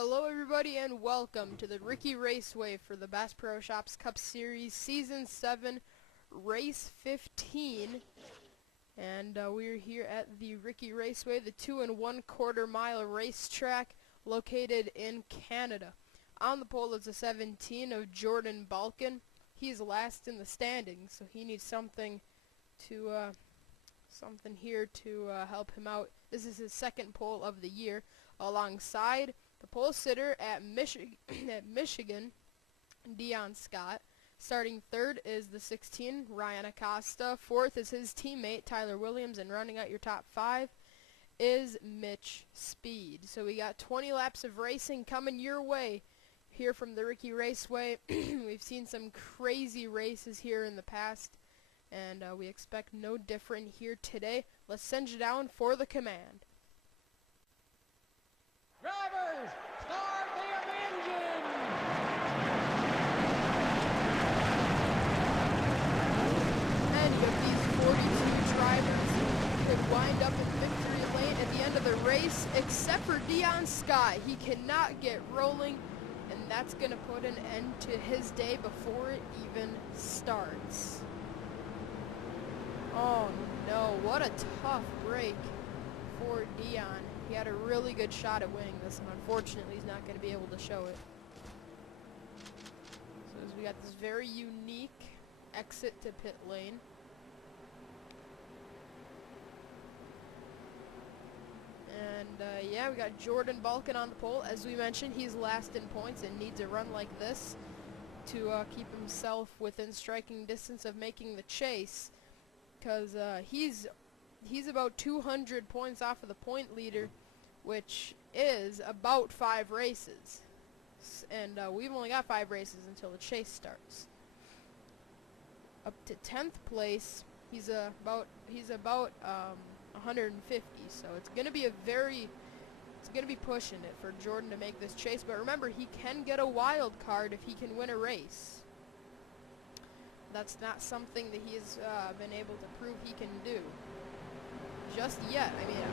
Hello everybody and welcome to the Ricky Raceway for the Bass Pro Shops Cup Series Season 7 Race 15. And we're here at the Ricky Raceway, the 2 1/4 mile racetrack located in Canada. On the pole is a 17 of Jordan Balkin. He's last in the standings, so he needs something here to help him out. This is his second pole of the year, alongside the pole sitter at Michigan, Dion Scott. Starting third is the 16, Ryan Acosta. Fourth is his teammate, Tyler Williams. And rounding out your top 5 is Mitch Speed. So we got 20 laps of racing coming your way here from the Ricky Raceway. We've seen some crazy races here in the past, and we expect no different here today. Let's send you down for the command. Drivers, start the engine! And you have these 42 drivers who could wind up in victory lane at the end of the race, except for Dion Scott. He cannot get rolling, and that's going to put an end to his day before it even starts. Oh no, what a tough break for Dion. He had a really good shot at winning this, and unfortunately he's not going to be able to show it. So as we got this very unique exit to pit lane. And yeah, we got Jordan Balkin on the pole. As we mentioned, he's last in points and needs a run like this to keep himself within striking distance of making the chase, because he's about 200 points off of the point leader, which is about 5 races. And we've only got 5 races until the chase starts. Up to 10th place, he's about 150. So it's gonna be pushing it for Jordan to make this chase. But remember, he can get a wild card if he can win a race. That's not something that he's been able to prove he can do just yet. I mean,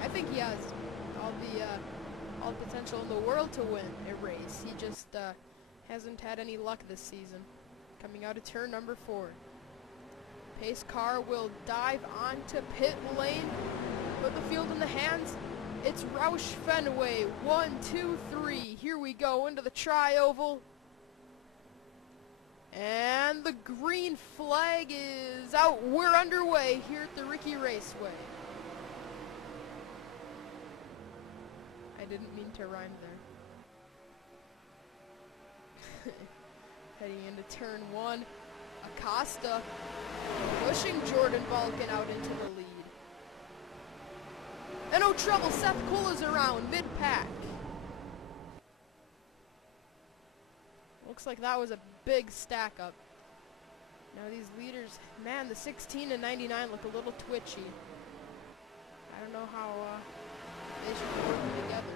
I think he has all the potential in the world to win a race. He just hasn't had any luck this season. Coming out of turn number 4. Pace car will dive onto pit lane. Put the field in the hands. It's Roush Fenway. 1, 2, 3. Here we go into the tri-oval. And the green flag is out. We're underway here at the Ricky Raceway. I didn't mean to rhyme there. Heading into turn 1. Acosta pushing Jordan Balkin out into the lead. And no trouble, Seth Cola's around mid-pack. Looks like that was a big stack up. Now these leaders, man, the 16 and 99 look a little twitchy. I don't know how they should be working together.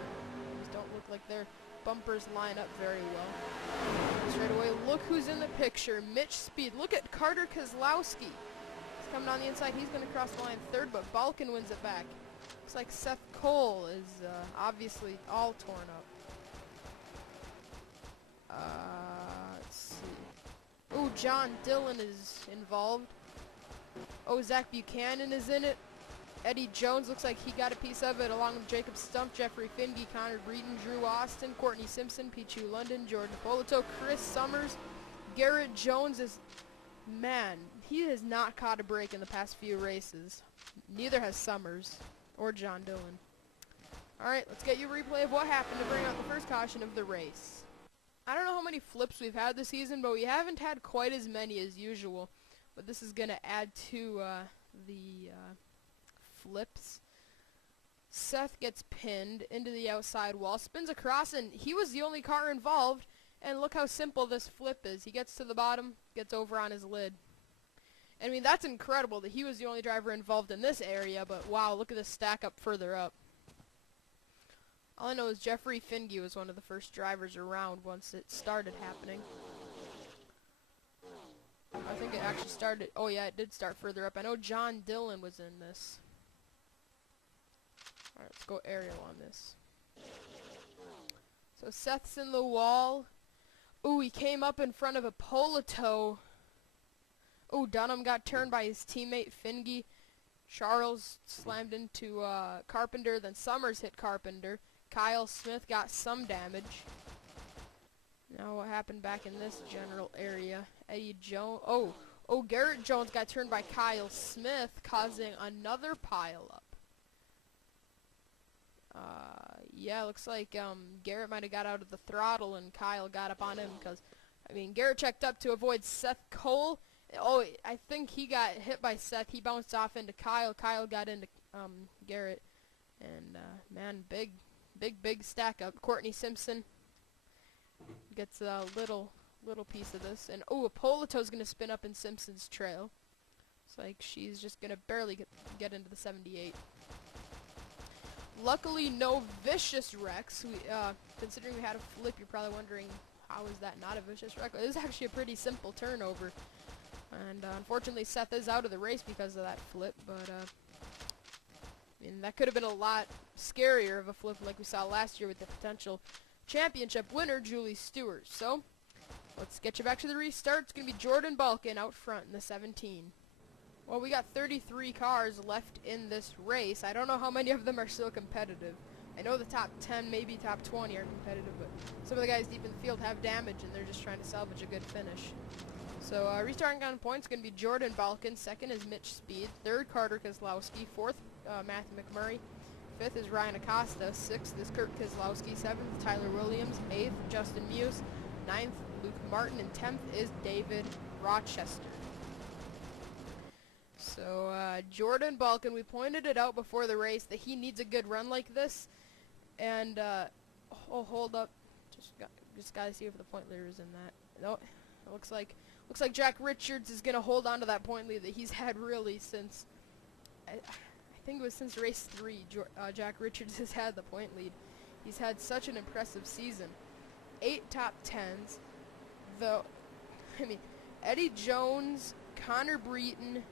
These don't look like their bumpers line up very well. Straight away, look who's in the picture. Mitch Speed. Look at Carter Kozlowski. He's coming on the inside. He's going to cross the line third, but Balkin wins it back. Looks like Seth Cole is obviously all torn up. Let's see. Oh, John Dillon is involved. Oh, Zach Buchanan is in it. Eddie Jones looks like he got a piece of it, along with Jacob Stump, Jeffrey Finge, Connor Breeden, Drew Austin, Courtney Simpson, Pichu London, Jordan Polito, Chris Summers. Garrett Jones is, man, he has not caught a break in the past few races. Neither has Summers or John Dillon. Alright, let's get you a replay of what happened to bring out the first caution of the race. I don't know how many flips we've had this season, but we haven't had quite as many as usual. But this is going to add to the flips. Seth gets pinned into the outside wall, spins across, and he was the only car involved. And look how simple this flip is. He gets to the bottom, gets over on his lid. I mean, that's incredible that he was the only driver involved in this area, but wow, look at this stack up further up. All I know is Jeffrey Finge was one of the first drivers around once it started happening. I think it actually started, oh yeah, it did start further up. I know John Dillon was in this. Alright, let's go aerial on this. So Seth's in the wall. Ooh, he came up in front of a Polito. Ooh, Dunham got turned by his teammate Fingy. Charles slammed into Carpenter, then Summers hit Carpenter. Kyle Smith got some damage. Now what happened back in this general area? Eddie Jones. Oh, Garrett Jones got turned by Kyle Smith, causing another pile-up. Yeah, looks like Garrett might have got out of the throttle and Kyle got up on him because, I mean, Garrett checked up to avoid Seth Cole. Oh, I think he got hit by Seth. He bounced off into Kyle. Kyle got into Garrett. And, man, big stack up. Courtney Simpson gets a little piece of this. And, oh, Apolito's going to spin up in Simpson's trail. It's like she's just going to barely get into the 78. Luckily, no vicious wrecks. Considering we had a flip, you're probably wondering, how is that not a vicious wreck? It was actually a pretty simple turnover. And unfortunately, Seth is out of the race because of that flip. But, I mean, that could have been a lot scarier of a flip like we saw last year with the potential championship winner, Julie Stewart. So, let's get you back to the restart. It's going to be Jordan Balkin out front in the 17. Well, we got 33 cars left in this race. I don't know how many of them are still competitive. I know the top 10, maybe top 20 are competitive, but some of the guys deep in the field have damage, and they're just trying to salvage a good finish. So, restarting on points is going to be Jordan Balkin. Second is Mitch Speed. Third, Carter Kozlowski. Fourth, Matthew McMurray. Fifth is Ryan Acosta. Sixth is Kurt Kozlowski. Seventh, Tyler Williams. Eighth, Justin Muse. Ninth, Luke Martin. And 10th is David Rochester. So, Jordan Balkin, we pointed it out before the race that he needs a good run like this. And, oh, hold up. Just gotta see if the point leader is in that. No, it looks like Jack Richards is gonna hold on to that point lead that he's had really since, I think it was since race 3, Jack Richards has had the point lead. He's had such an impressive season. 8 top 10s. Though, I mean, Eddie Jones, Connor Breton,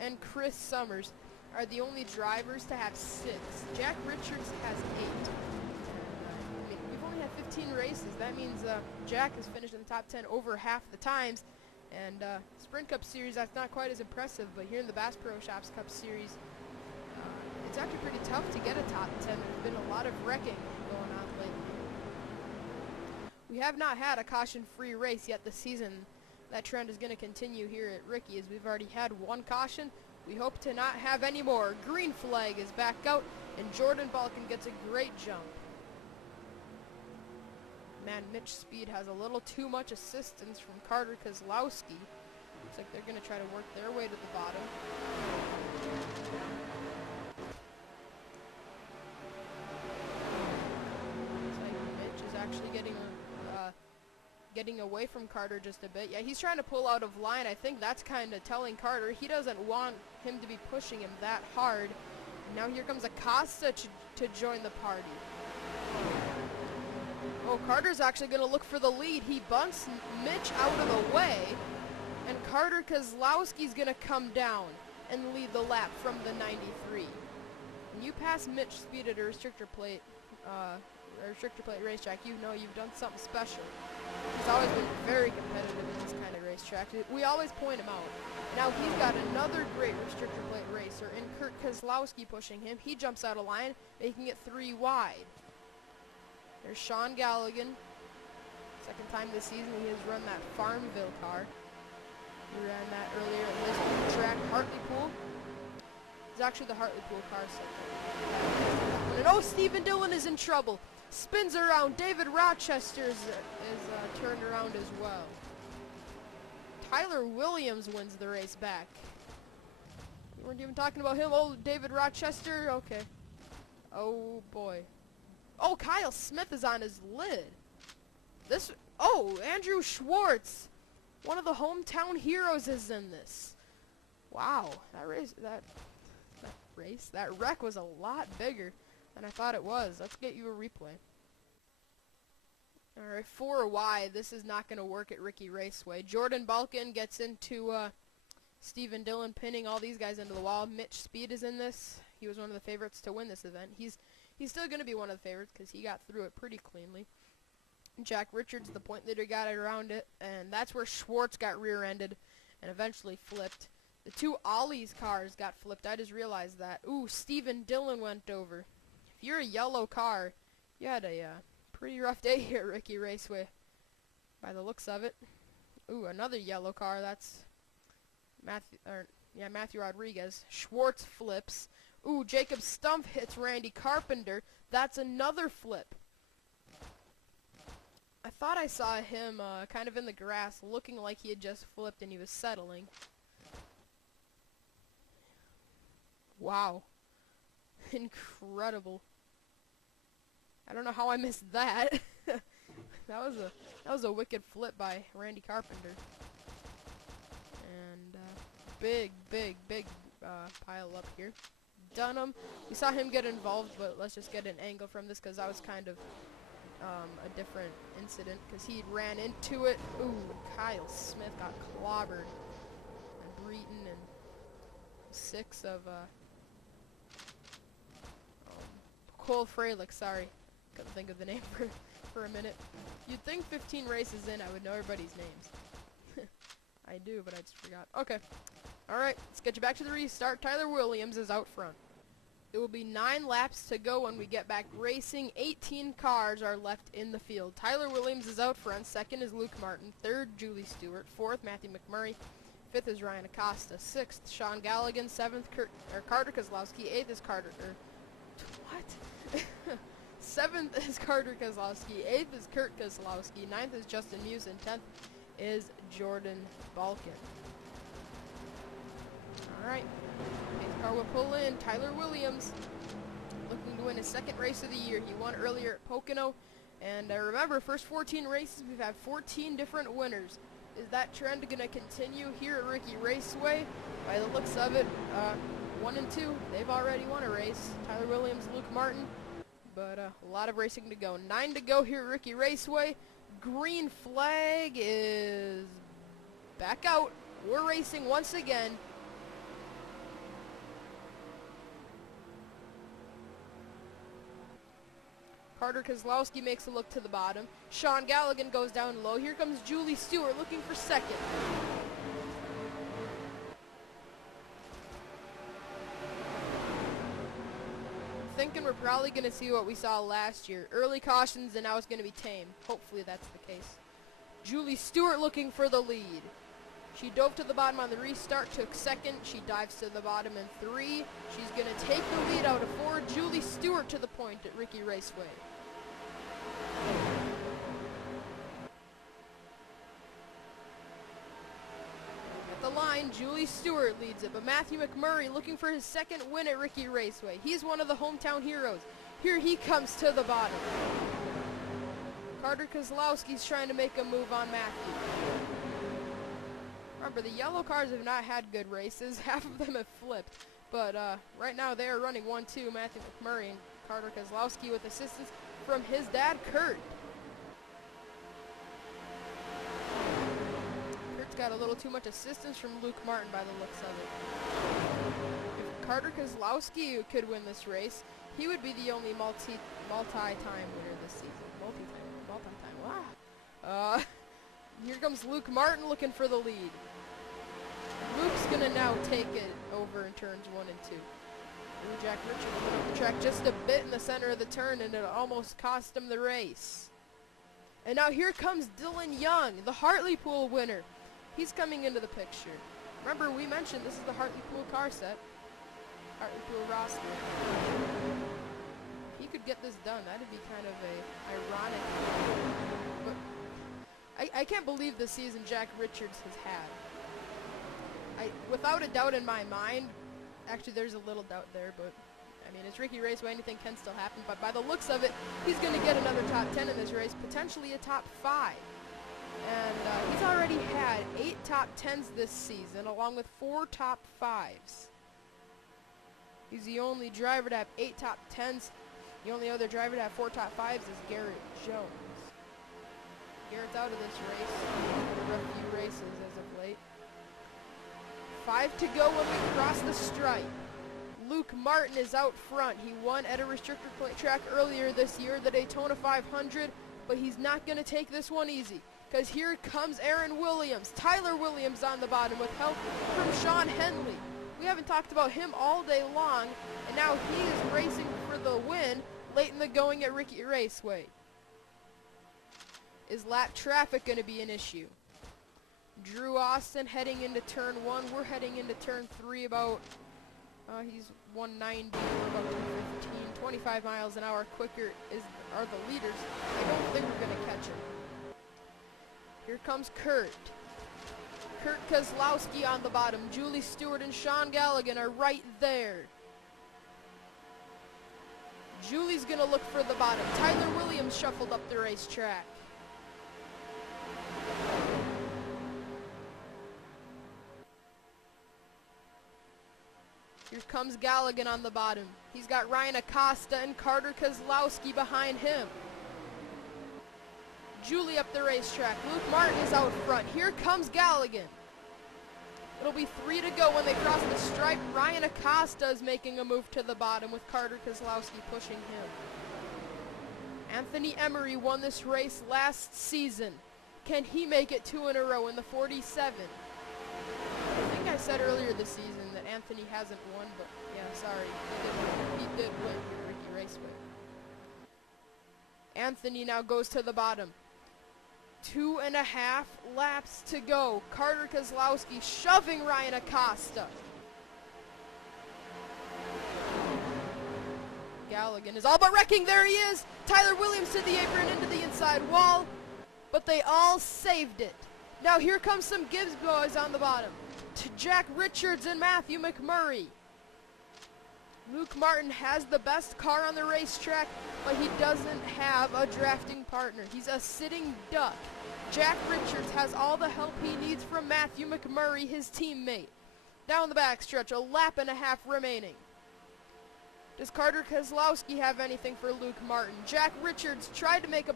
and Chris Summers are the only drivers to have 6. Jack Richards has 8. I mean, we've only had 15 races. That means Jack has finished in the top 10 over half the times. And Sprint Cup Series, that's not quite as impressive. But here in the Bass Pro Shops Cup Series, it's actually pretty tough to get a top 10. There's been a lot of wrecking going on lately. We have not had a caution-free race yet this season. That trend is going to continue here at Ricky, as we've already had 1 caution. We hope to not have any more. Green flag is back out, and Jordan Balkin gets a great jump. Man, Mitch Speed has a little too much assistance from Carter Kozlowski. Looks like they're going to try to work their way to the bottom. Looks like Mitch is actually getting away from Carter just a bit. Yeah, he's trying to pull out of line. I think that's kind of telling Carter he doesn't want him to be pushing him that hard. Now here comes Acosta to join the party. Oh, Carter's actually going to look for the lead. He bunts Mitch out of the way, and Carter Kozlowski's going to come down and lead the lap from the 93. When you pass Mitch Speed at a restrictor plate racetrack, you know you've done something special. He's always been very competitive in this kind of racetrack. We always point him out. Now he's got another great restrictor plate racer in Kurt Kozlowski pushing him. He jumps out of line, making it 3 wide. There's Sean Galligan. Second time this season he has run that Farmville car. He ran that earlier at this track, Hartlepool. It's actually the Hartlepool car set. And oh, Stephen Dillon is in trouble. Spins around. David Rochester is turned around as well. Tyler Williams wins the race back. We weren't even talking about him. Oh, David Rochester. Okay. Oh, boy. Oh, Kyle Smith is on his lid. Oh, Andrew Schwartz. One of the hometown heroes is in this. Wow. That wreck was a lot bigger than I thought it was. Let's get you a replay. Alright, 4 wide. This is not going to work at Ricky Raceway. Jordan Balkin gets into Stephen Dillon, pinning all these guys into the wall. Mitch Speed is in this. He was one of the favorites to win this event. He's he's still going to be one of the favorites because he got through it pretty cleanly. Jack Richards, the point leader, got it around it, and that's where Schwartz got rear-ended and eventually flipped. The two Ollie's cars got flipped. I just realized that. Ooh, Stephen Dillon went over. If you're a yellow car, you had a pretty rough day here at Ricky Raceway, by the looks of it. Ooh, another yellow car. That's Matthew Rodriguez. Schwartz flips. Ooh, Jacob Stumpf hits Randy Carpenter. That's another flip. I thought I saw him kind of in the grass looking like he had just flipped and he was settling. Wow. Incredible. I don't know how I missed that. that was a wicked flip by Randy Carpenter. And big pile up here. Dunham, we saw him get involved, but let's just get an angle from this because that was kind of a different incident because he ran into it. Ooh, Kyle Smith got clobbered. And Breton and 6 of Cole Freilich, sorry. Couldn't think of the name for a minute. You'd think 15 races in I would know everybody's names. I do, but I just forgot. Okay. Alright, let's get you back to the restart. Tyler Williams is out front. It will be 9 laps to go when we get back racing. 18 cars are left in the field. Tyler Williams is out front. 2nd is Luke Martin. 3rd, Julie Stewart. 4th, Matthew McMurray. 5th is Ryan Acosta. 6th, Sean Galligan. 7th, Carter Kozlowski. 8th is what? 7th is Carter Kozlowski. 8th is Kurt Kozlowski. 9th is Justin Muse. And 10th is Jordan Balkin. Alright. Pace car will pull in. Tyler Williams looking to win his 2nd race of the year. He won earlier at Pocono. And remember, first 14 races, we've had 14 different winners. Is that trend going to continue here at Ricky Raceway? By the looks of it, 1 and 2, they've already won a race. Tyler Williams, Luke Martin. But a lot of racing to go. 9 to go here at Ricky Raceway. Green flag is back out. We're racing once again. Carter Kozlowski makes a look to the bottom. Sean Galligan goes down low. Here comes Julie Stewart looking for 2nd. Thinking we're probably going to see what we saw last year. Early cautions, and now it's going to be tame. Hopefully that's the case. Julie Stewart looking for the lead. She dove to the bottom on the restart, took 2nd. She dives to the bottom in 3. She's going to take the lead out of 4. Julie Stewart to the point at Ricky Raceway. At the line, Julie Stewart leads it, but Matthew McMurray looking for his 2nd win at Ricky Raceway. He's one of the hometown heroes. Here he comes to the bottom. Carter Kozlowski's trying to make a move on Matthew. Remember, the yellow cars have not had good races. Half of them have flipped. But right now they are running 1-2, Matthew McMurray and Carter Kozlowski with assistance from his dad, Kurt. Kurt's got a little too much assistance from Luke Martin by the looks of it. If Carter Kozlowski could win this race, he would be the only multi-time winner this season. Multi-time, wow. Here comes Luke Martin looking for the lead. Luke's gonna now take it over in turns 1 and 2. Ooh, Jack Richards went up the track just a bit in the center of the turn, and it almost cost him the race. And now here comes Dylan Young, the Hartlepool winner. He's coming into the picture. Remember, we mentioned this is the Hartlepool car set. Hartlepool roster. If he could get this done, that'd be kind of a ironic. But I can't believe the season Jack Richards has had. Without a doubt in my mind, actually there's a little doubt there, but I mean, it's Ricky Raceway, anything can still happen, but by the looks of it, he's going to get another top 10 in this race, potentially a top 5. And he's already had 8 top 10s this season, along with 4 top 5s. He's the only driver to have 8 top 10s. The only other driver to have 4 top 5s is Garrett Jones. Garrett's out of this race for a few races as of late. 5 to go when we cross the stripe. Luke Martin is out front. He won at a restrictor plate track earlier this year, the Daytona 500, but he's not going to take this one easy, because here comes Aaron Williams. Tyler Williams on the bottom with help from Sean Henley. We haven't talked about him all day long, and now he is racing for the win late in the going at Ricky Raceway. Is lap traffic going to be an issue? Drew Austin heading into turn 1. We're heading into turn 3 about, he's 190, we're about 215, 25 miles an hour quicker are the leaders. I don't think we're going to catch him. Here comes Kurt. Kurt Kozlowski on the bottom. Julie Stewart and Sean Galligan are right there. Julie's going to look for the bottom. Tyler Williams shuffled up the racetrack. Here comes Galligan on the bottom. He's got Ryan Acosta and Carter Kozlowski behind him. Julie up the racetrack. Luke Martin is out front. Here comes Galligan. It'll be 3 to go when they cross the stripe. Ryan Acosta is making a move to the bottom with Carter Kozlowski pushing him. Anthony Emery won this race last season. Can he make it 2 in a row in the 47? I think I said earlier this season that Anthony hasn't won, but yeah, sorry. He did win here, Ricky Raceway. Anthony now goes to the bottom. 2.5 laps to go. Carter Kozlowski shoving Ryan Acosta. Galligan is all but wrecking. There he is. Tyler Williams to the apron into the inside wall, but they all saved it. Now here comes some Gibbs boys on the bottom. To Jack Richards and Matthew McMurray. Luke Martin has the best car on the racetrack, but he doesn't have a drafting partner. He's a sitting duck. Jack Richards has all the help he needs from Matthew McMurray, his teammate. Down the backstretch, 1.5 laps remaining. Does Carter Kozlowski have anything for Luke Martin? Jack Richards tried to make a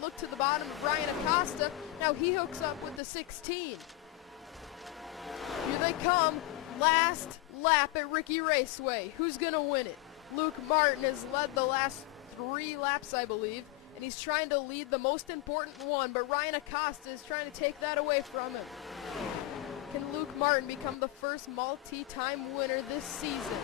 look to the bottom of Ryan Acosta. Now he hooks up with the 16. Here they come. Last lap at Ricky Raceway. Who's going to win it? Luke Martin has led the last 3 laps, I believe, and he's trying to lead the most important one, but Ryan Acosta is trying to take that away from him. Can Luke Martin become the first multi-time winner this season,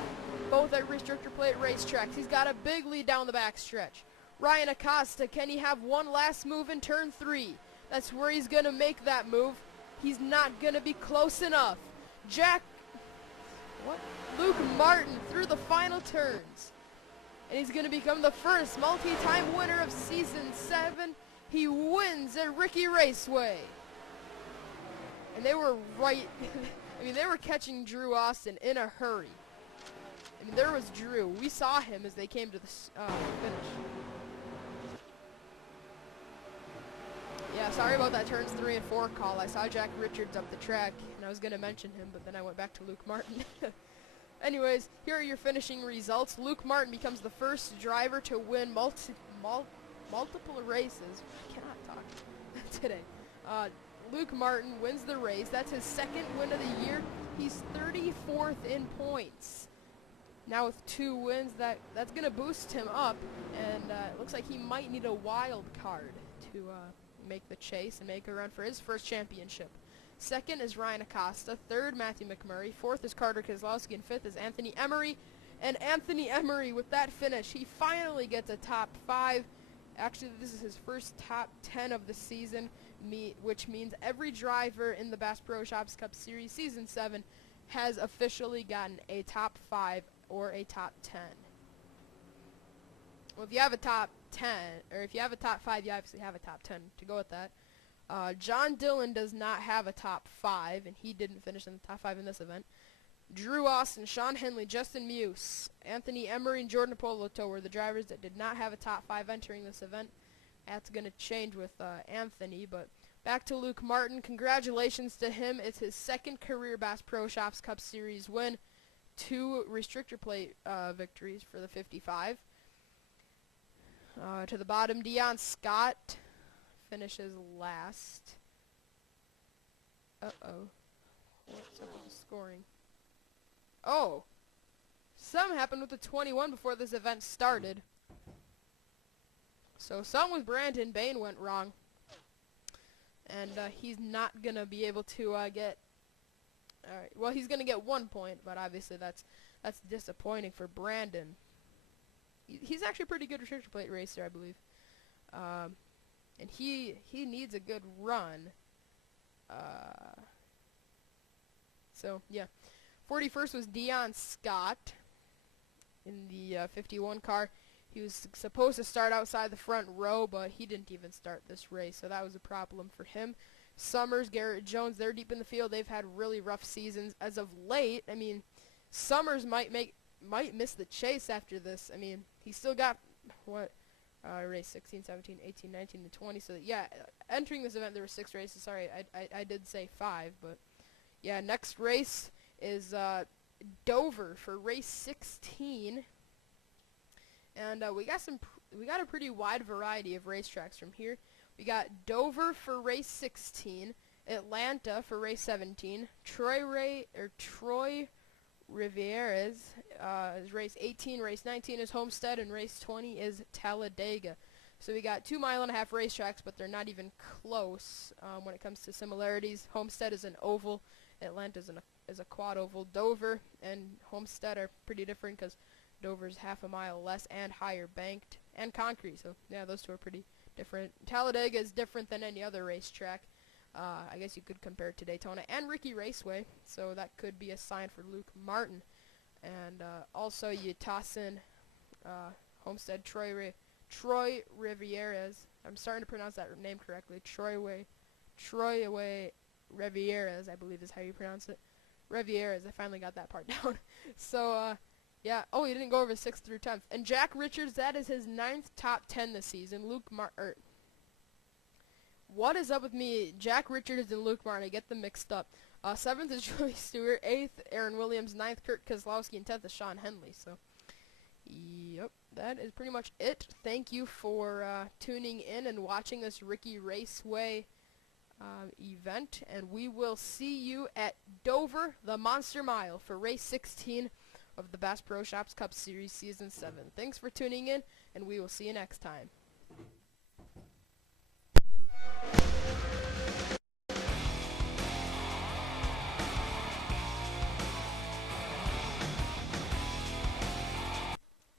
both at restrictor plate racetracks? He's got a big lead down the backstretch. Ryan Acosta, can he have one last move in turn 3? That's where he's going to make that move. He's not going to be close enough. Luke Martin through the final turns. And he's going to become the first multi-time winner of Season 7. He wins at Ricky Raceway. And they were right. I mean, they were catching Drew Austin in a hurry. I mean, there was Drew. We saw him as they came to the finish. Yeah, sorry about that turns 3 and 4 call. I saw Jack Richards up the track, and I was going to mention him, but then I went back to Luke Martin. Anyways, here are your finishing results. Luke Martin becomes the first driver to win multiple races. I cannot talk today. Luke Martin wins the race. That's his 2nd win of the year. He's 34th in points. Now with 2 wins, that's going to boost him up, and it looks like he might need a wild card to make the chase and make a run for his first championship. 2nd is Ryan Acosta. 3rd, Matthew McMurray. 4th is Carter Kozlowski. And 5th is Anthony Emery. And Anthony Emery, with that finish, he finally gets a top 5. Actually, this is his first top 10 of the season, which means every driver in the Bass Pro Shops Cup Series Season 7 has officially gotten a top 5 or a top 10. Well, if you have a top 10, or if you have a top 5, you obviously have a top 10 to go with that. John Dillon does not have a top 5, and he didn't finish in the top 5 in this event. Drew Austin, Sean Henley, Justin Muse, Anthony Emery, and Jordan Apoloto were the drivers that did not have a top 5 entering this event. That's going to change with Anthony, but back to Luke Martin. Congratulations to him. It's his 2nd career Bass Pro Shops Cup Series win. 2 restrictor plate victories for the 55. To the bottom, Dion Scott finishes last. Uh-oh. What's up with the scoring? Oh, Something happened with the 21 before this event started. So something with Brandon Bain went wrong. And he's not going to be able to get... Alright, well, he's going to get 1 point, but obviously that's disappointing for Brandon. He's actually a pretty good restriction plate racer, I believe. And he needs a good run. So, yeah. 41st was Dion Scott in the 51 car. He was supposed to start outside the front row, but he didn't even start this race, so that was a problem for him. Summers, Garrett Jones, they're deep in the field. They've had really rough seasons as of late. I mean, Summers might miss the chase after this. I mean, he still got, race 16, 17, 18, 19, and 20. So, yeah, entering this event, there were 6 races. Sorry, I did say 5, but, yeah, next race is Dover for race 16. And we got a pretty wide variety of racetracks from here. We got Dover for race 16, Atlanta for race 17, Troy Rivieres is race 18, race 19 is Homestead, and race 20 is Talladega. So we got 2.5-mile racetracks, but they're not even close when it comes to similarities. Homestead is an oval, Atlanta is a quad oval. Dover and Homestead are pretty different because Dover's half a mile less and higher banked and concrete. So yeah, those two are pretty different. Talladega is different than any other racetrack. I guess you could compare it to Daytona and Ricky Raceway, so that could be a sign for Luke Martin. And also you toss in Homestead, Troy Rivieres. I'm starting to pronounce that name correctly. Troy Rivieres, I believe is how you pronounce it. Rivieres, I finally got that part down. So yeah, oh, he didn't go over 6th through 10th. And Jack Richards, that is his 9th top 10 this season. What is up with me? Jack Richards and Luke Martin, I get them mixed up. 7th is Joey Stewart, 8th Aaron Williams, 9th Kurt Kozlowski, and 10th is Sean Henley. So, yep, that is pretty much it. Thank you for tuning in and watching this Ricky Raceway event. And we will see you at Dover, the Monster Mile, for race 16 of the Bass Pro Shops Cup Series Season 7. Thanks for tuning in, and we will see you next time.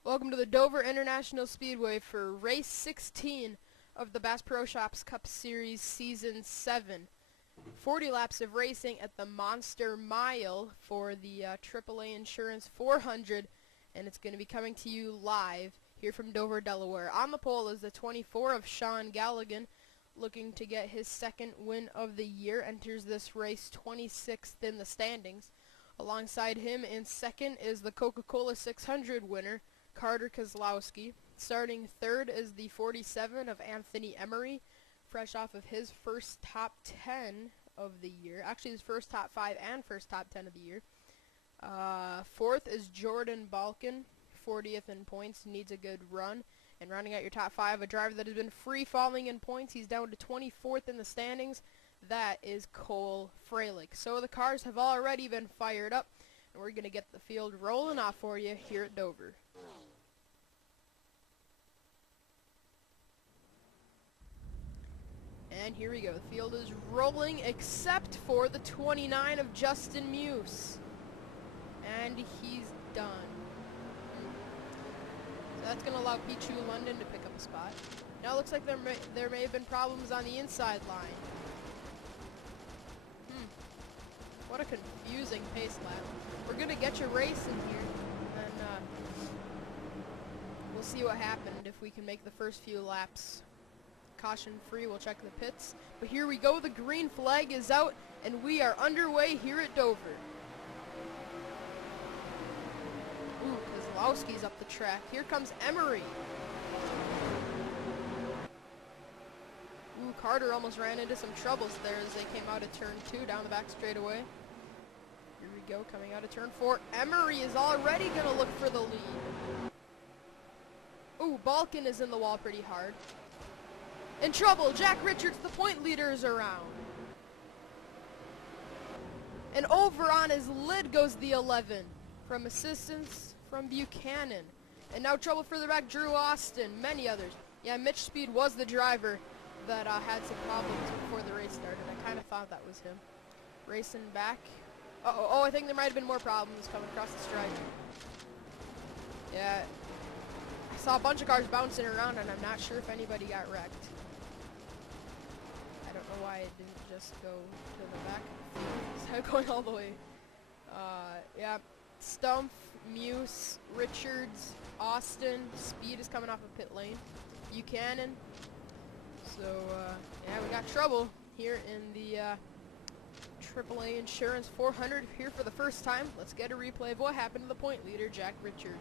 Welcome to the Dover International Speedway for race 16 of the Bass Pro Shops Cup Series Season 7. 40 laps of racing at the Monster Mile for the AAA Insurance 400, and it's going to be coming to you live here from Dover, Delaware. On the pole is the 24 of Sean Galligan, looking to get his 2nd win of the year. Enters this race 26th in the standings. Alongside him in 2nd is the Coca-Cola 600 winner, Carter Kozlowski. Starting 3rd is the 47 of Anthony Emery, fresh off of his first top 10 of the year. Actually, his first top 5 and first top 10 of the year. 4th is Jordan Balkin, 40th in points, needs a good run. And rounding out your top 5, a driver that has been free-falling in points. He's down to 24th in the standings. That is Cole Freilich. So the cars have already been fired up, and we're going to get the field rolling off for you here at Dover. And here we go. The field is rolling except for the 29 of Justin Muse. And he's done. So that's going to allow Pichu London to pick up a spot. Now it looks like there may have been problems on the inside line. What a confusing pace lap. We're going to get you racing here. And we'll see what happened if we can make the first few laps caution free. We'll check the pits. But here we go. The green flag is out, and we are underway here at Dover. Ooh, Kozlowski's up the track. Here comes Emery. Ooh, Carter almost ran into some troubles there as they came out of turn 2 down the back straightaway. Here we go, coming out of turn 4. Emery is already going to look for the lead. Ooh, Balkin is in the wall pretty hard. In trouble, Jack Richards, the point leader, is around. And over on his lid goes the 11 from assistance from Buchanan. And now trouble further back, Drew Austin, many others. Yeah, Mitch Speed was the driver that had some problems before the race started. I kind of thought that was him. Racing back. Oh, I think there might have been more problems coming across the stripe. Yeah, I saw a bunch of cars bouncing around, and I'm not sure if anybody got wrecked. I don't know why it didn't just go to the back of the field instead of going all the way. Yeah, Stumpf, Muse, Richards, Austin, Speed is coming off of pit lane. Buchanan. So, yeah, we got trouble here in the AAA Insurance 400 here for the first time. Let's get a replay of what happened to the point leader, Jack Richards.